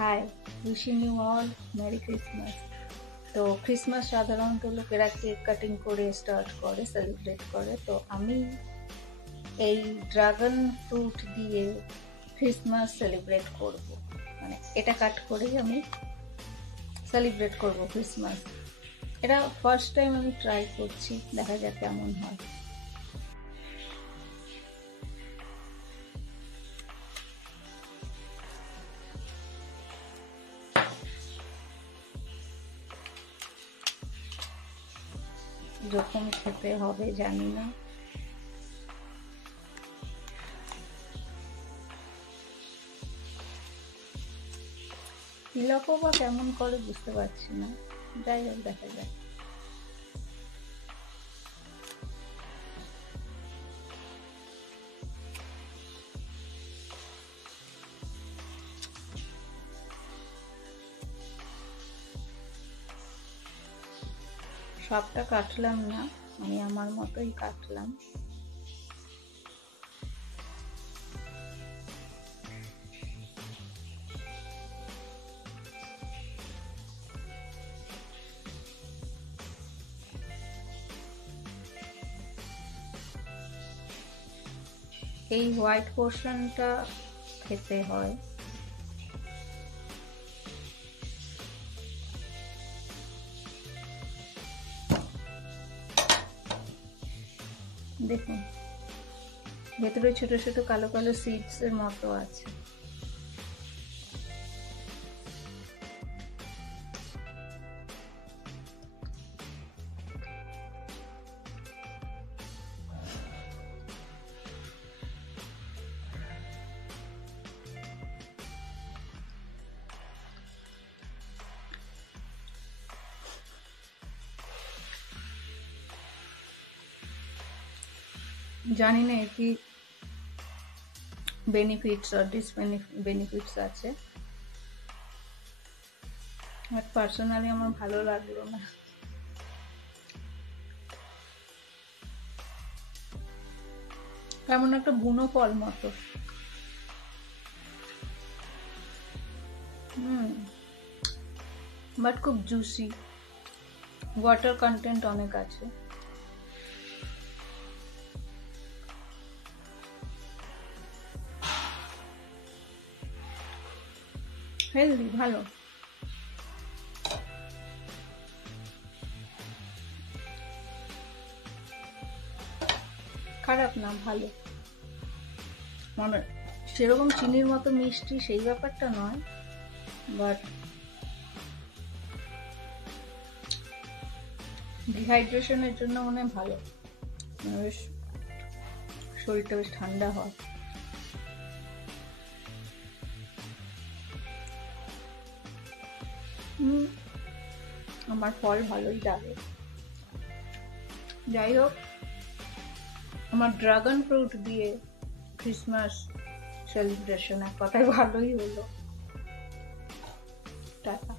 High, wishing you all merry Christmas. তো Christmas সাধারণত লোকেরা কেক কাটিং করে স্টার্ট করে, সেলিব্রেট করে। তো আমি এই ড্রাগন ফ্রুট দিয়ে ক্রিসমাস সেলিব্রেট করব, মানে এটা কাট করেই আমি সেলিব্রেট করব ক্রিসমাস। এটা ফার্স্ট টাইম আমি ট্রাই করছি, দেখা যাক কেমন হয়। যখন খেতে হবে জানি না। তিলকও বা কেমন করে বুঝতে পারছি না, যাই হোক দেখা যায়। সবটা কাটলাম না, আমি আমার মতোই কাটলাম। এই হোয়াইট পোর্শনটা খেতে হয়। দেখুন ভেতরে ছোট ছোট কালো কালো সিডস এর মতো আছে। জানি না এর কি বেনিফিটস আর ডিসবেনিফিটস আছে, বাট পার্সোনালি আমার ভালো লাগলো না। কেমন একটা বুনো ফল মতো। বাট খুব জুসি, ওয়াটার কন্টেন্ট অনেক আছে। হেলদি, ভালো। খারাপ না, ভালো। মানে সেরকম চিনির মতো মিষ্টি সেই ব্যাপারটা নয়, বাট ডিহাইড্রেশনের জন্য মনে হয় ভালো, বেশ শরীরটা বেশ ঠান্ডা হয়। আমার ফল ভালোই লাগে। যাই হোক, আমার ড্রাগন ফ্রুট দিয়ে ক্রিসমাস সেলিব্রেশন এক কথায় ভালোই হলো। টাটা।